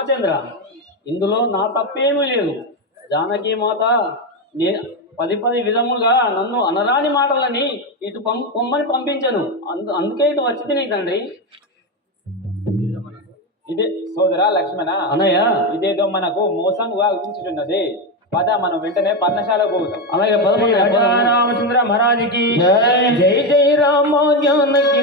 రామచంద్ర ఇందులో నా తప్పేమీ లేదు. జానకి మాత నే పది పది విధములుగా నన్ను అనరాని మాటలని ఇటు పం పొమ్మని పంపించను. అందు అందుకే ఇటు వచ్చి తినేదండి ఇదే సోదరా లక్ష్మణ. అనయ్య. ఇదేదో మనకు మోసంగా అగుపించుతున్నది పద మనం వెంటనే పర్ణశాల పోతాం. అలాగే రామచంద్ర మహారాజుకి జై జై రామోద్యోన్నకి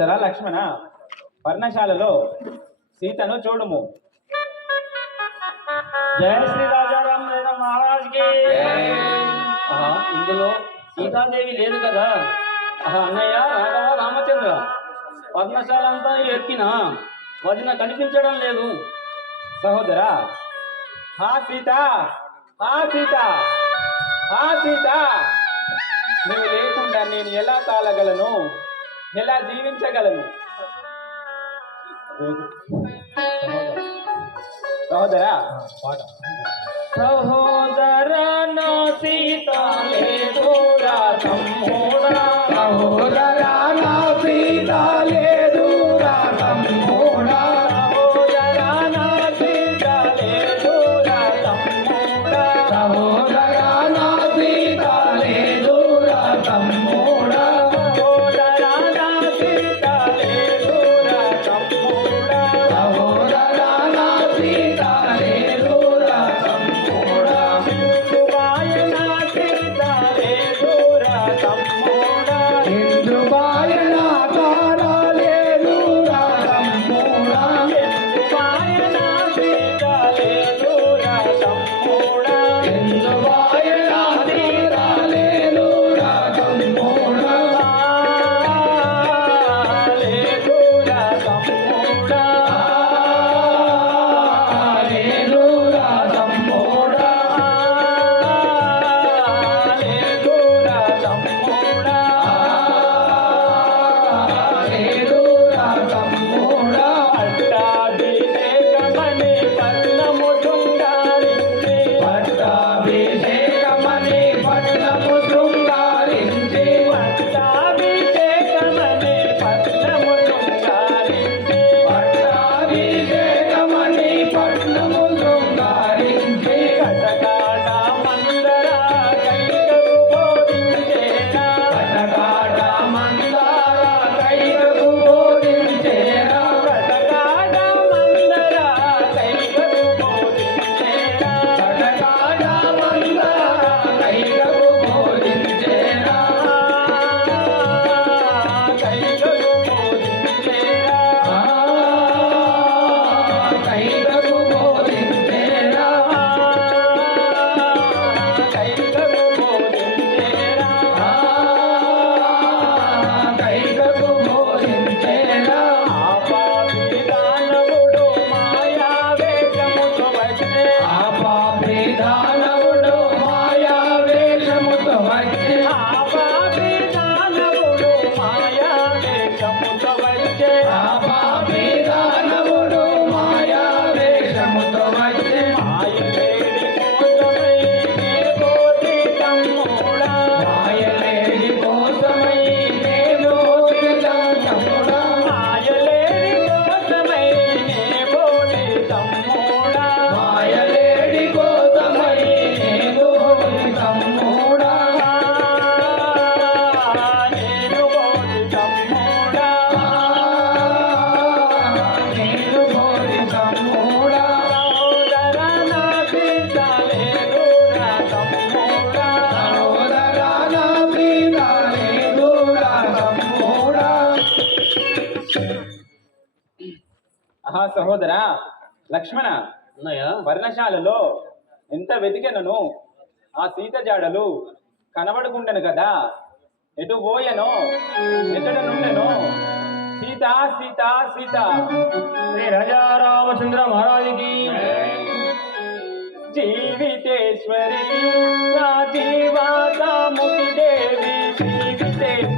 సోదర లక్ష్మణ పర్ణశాలలో సీతను చూడుము. జయ శ్రీ మహారాజ్ ఇందులో సీతాదేవి లేదు కదా. అన్నయ్య రాఘవ రామచంద్ర పర్ణశాల అంతా ఎక్కిన వదిన కనిపించడం లేదు. సహోదరా హా సీత హా సీత హా సీత. నువ్వు లేకుండా నేను ఎలా తాళగలను ఎలా జీవించగలను? సహోదరా? సహోదరా? మహా సహోదర లక్ష్మణ వర్ణశాలలో ఎంత వెతికెనను? ఆ సీత జాడలు కనబడుకుండెను కదా. ఎటు పోయనో? ఎక్కడ నుండెనో? సీత సీత సీత. శ్రీ రాజారామచంద్ర మహారాజుకి. జీవితేశ్వరి జీవాదేవి దేవి జీవితే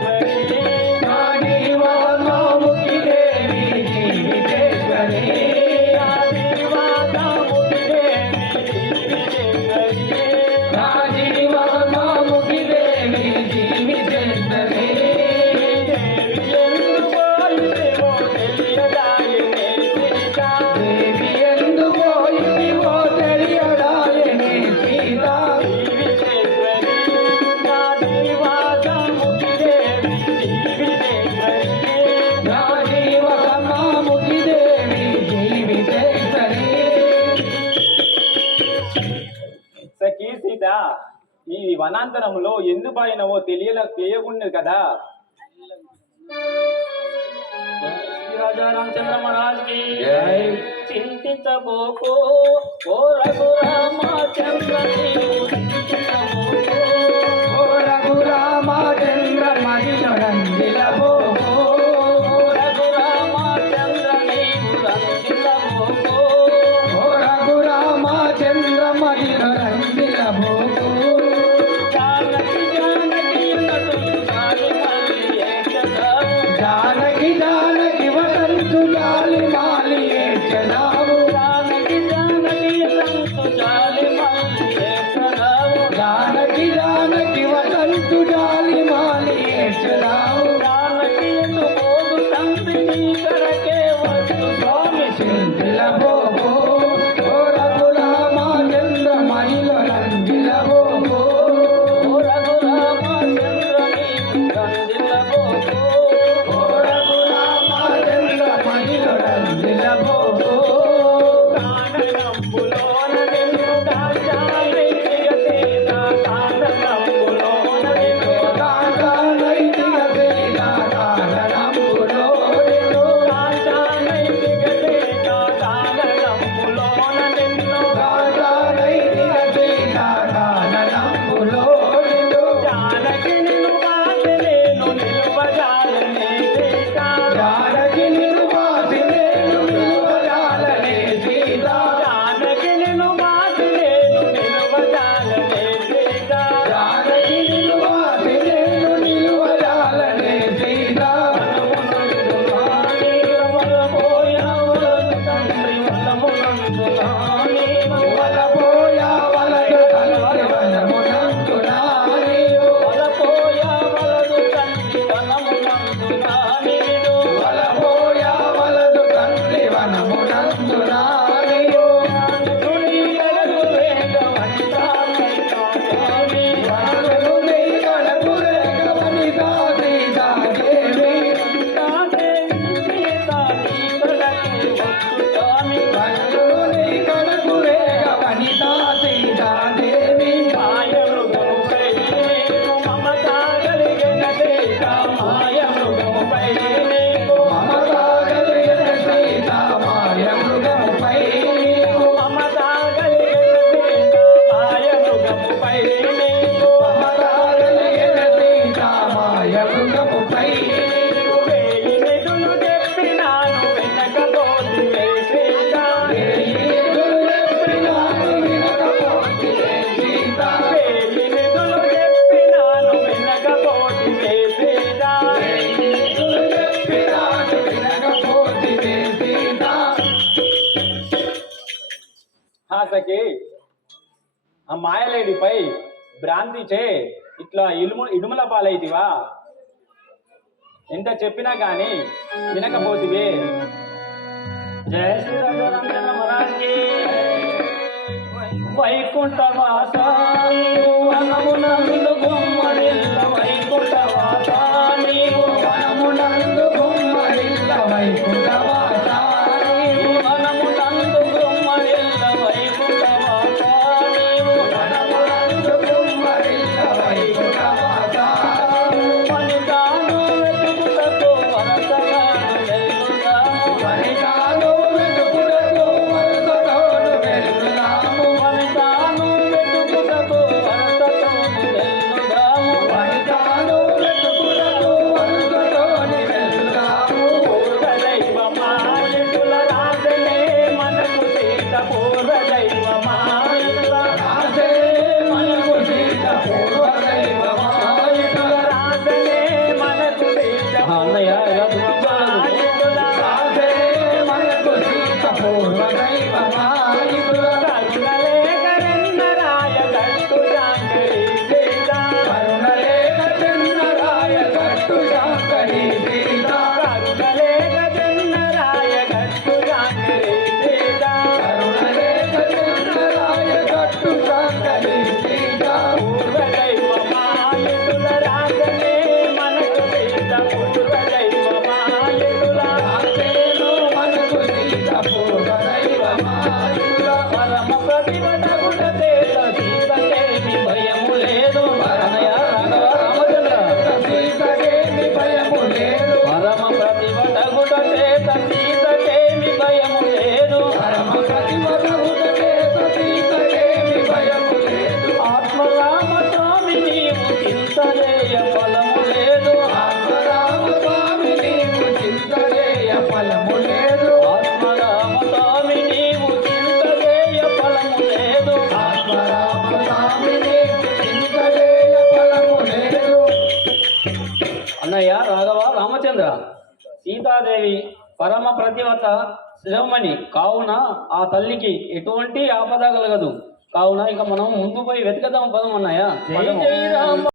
సంసారంలో ఎందుబాయినవో తెలియల తెలియకుండదు కదా? రాజారామచంద్ర మహారాజ్కి బ్రాంతి చే ఇట్లా ఇలుము ఇడుముల పాలైతివా? ఎంత చెప్పినా గాని వినకపోతివే. జయ శ్రీ వైకుంఠవాసాలు వనమునందు వైకుంఠ Oh, 来来 పరమ ప్రతివత శ్రమని కావున ఆ తల్లికి ఎటువంటి ఆపద కలగదు. కావున ఇక మనం ముందు పోయి వెతకదాం పదం అన్నాయా